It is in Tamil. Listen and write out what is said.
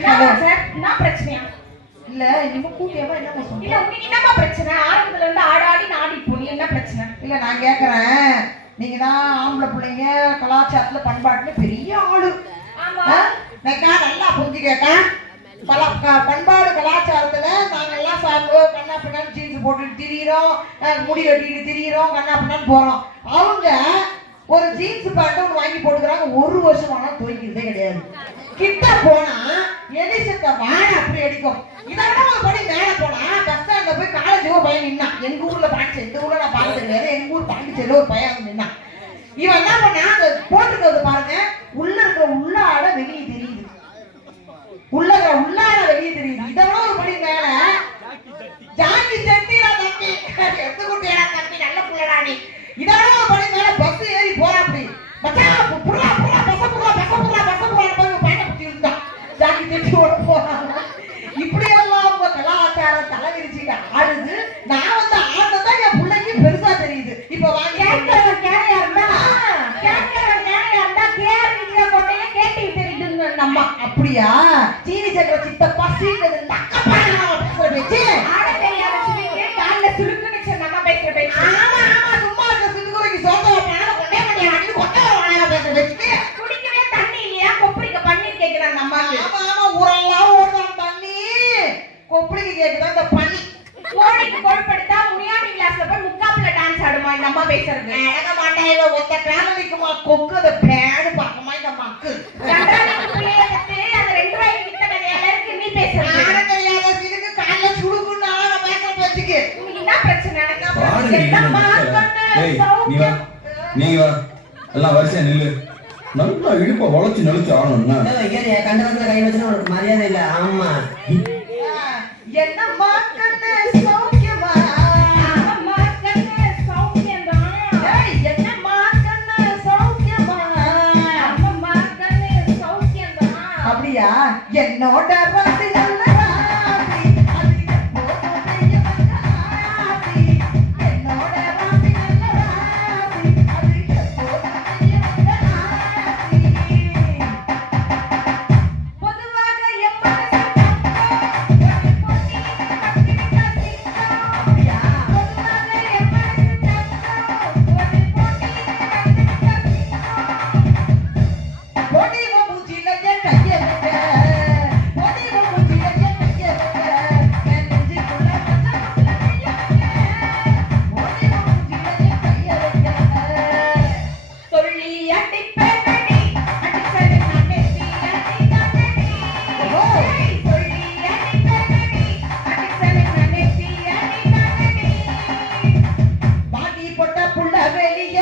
சார் என்ன பிரச்சனையா? இல்ல இனிமே கூட்டியமா என்ன சொல்றீங்க? இல்ல உங்களுக்கு என்னமா பிரச்சனை? ஆரம்பத்துல இருந்து ஆடி நாடி போனி என்ன பிரச்சனை? இல்ல நான் கேக்குறேன், நீங்க தான் ஆம்பளை பிள்ளைங்க கலாச்சாரத்துல பண்பாட்டுல பெரிய ஆளு. ஆமா. நான் நல்லா புரிஞ்சுக்கேக்கா. பண்பாடு கலாச்சாரத்துல நாங்க எல்லாம் சாப்பிட்டு கண்ணா பின்னான்னு ஜீன்ஸ் போட்டுட்டு திரியிறோம், முடி வெட்டிட்டு திரியிறோம், கண்ணா பின்னான்னு போறோம். அவங்க ஒரு ஜீன்ஸ் பேண்ட் ஒன்று வாங்கி போட்டுக்கிறாங்க, ஒரு வருஷம் ஆனா துவைக்கிறதே கிடையாது. கிட்ட போனா எலிசத்தை வாழ அப்படி அடிக்கும். இதை விட ஒரு படி மேல போனா பஸ் ஸ்டாண்ட்ல போய் காலேஜ் ஒரு பையன் நின்னா. எங்க ஊர்ல பாண்டிச்சேரி, இந்த ஊர்ல நான் பார்த்தது கிடையாது, எங்க ஊர் பாண்டிச்சேரியில ஒரு பையன் நின்னா. இவன் என்ன பண்ணா, அந்த போட்டுக்கிறது பாருங்க, உள்ள இருக்கிற உள்ளாட வெளியே தெரியுது, உள்ளாட வெளியே தெரியுது. இதை விட ஒரு படி மேல ஜாக்கி சட்டிடா தம்பி, எடுத்துக்கிட்டேடா தம்பி, நல்ல பிள்ளைடா நீ. இதை விட ஒரு படி மேல பஸ் ஏறி போறா. அப்படி மச்சான் புறா புறா பச புறா பச புறா பச புறா பயணம் பத்தி இருந்தா ஜாக்கி சட்டி ஓட போறாங்க. இப்படி எல்லாம் உங்க கலாச்சாரம் தலைவிரிச்சுட்டு ஆடுது. நான் வந்து ஆடுறதா என் பிள்ளைக்கு பெருசா தெரியுது. இப்ப வாங்க கேட்கிறவன் கேரண்டியா கொண்டையே கேட்டு தெரியுதுன்னு நம்ம. அப்படியா? சீனி சக்கர சித்தப்பா சீனது பேச்சு ஆட தெரியாத சிவிக்கு கால்ல சுருக்குன்னு நம்ம பேசுற பேச்சு. ஆமா ஆமா, சும்மா இருக்க சிந்துகுறைக்கு சோத்த வைப்பாங்க, கொண்டே கொண்டே ஆடி கொட்டை வாங்க பேசுற பேச்சு. குடிக்கவே தண்ணி இல்லையா? கொப்பரிக்க பன்னீர் கேக்குறாங்க நம்ம. ஆமா ஆமா, ஊரெல்லாம் ஓடுதான் தண்ணி, கொப்பளிக்கு கேக்குதான் இந்த பண்ணி. கோழிக்கு கொழுப்படுத்தா முனியாண்டி கிளாஸ்ல போய் முக்காப்புல டான்ஸ் ஆடுமா இந்த அம்மா பேசுறது? நடக்க மாட்டேன், இவ ஒத்த ஃபேமிலிக்குமா கொக்கு அதை பேடு பார்க்கமா இந்த மக்கு. ரெண்டாவது பிள்ளைய கத்து அந்த 2 ரூபாய்க்கு வித்த கதையால இருக்கு நீ பேசுறது. ஆட தெரியாத சிறுக்கு கால்ல சுடுக்குன்னு நான் பேசுற பேச்சுக்கு உங்களுக்கு என்ன பிரச்சனை? நீ வா எல்லாம் வரிசையா நில்லு. நல்லா இடுப்ப வளைச்சு நெளிச்சு ஆடணும்னா கண்டவத்துல கை வச்சுன்னா உனக்கு மரியாதை இல்ல. ஆமா, என்னம்மா கண்ணு சௌக்கியமா? அம்மா கண்ணு சௌக்கியம்தான். என்னம்மா கண்ணு சௌக்கியமா? அம்மா கண்ணு சௌக்கியம்தான். அப்படியா? என்னோட ராசி நல்ல ராசி, அது எப்போதும் பெரியவங்க ராசி. என்னோட ராசி நல்ல ராசி, அது எப்போதும் பெரியவங்க ராசி. பொதுவாக எம்மனசு தங்கம் ஒரு பொன்னி கட்டிக்க சிங்கம். அப்படியா? பொதுவாக எம்மனசு தங்கம் ஒரு பொன்னி கட்டிக்க சிங்கம். பொடிவ மூச்சில என் கைய வைக்க, பொடிவ மூச்சில என் கைய வைக்க, என் நெஞ்சுக்குள்ள மச்சமுள்ள கைய வைக்க, பொடிவ மூச்சில என் கைய வைக்க. சொல்லி அடிப்பேனடி அடிச்சது நான் நெத்தி அடிதானடி. சொல்லி அடிப்பேனடி அடிச்சது நான் நெத்தி அடிதானடி. பாட்டி போட்ட புள்ள வெளிய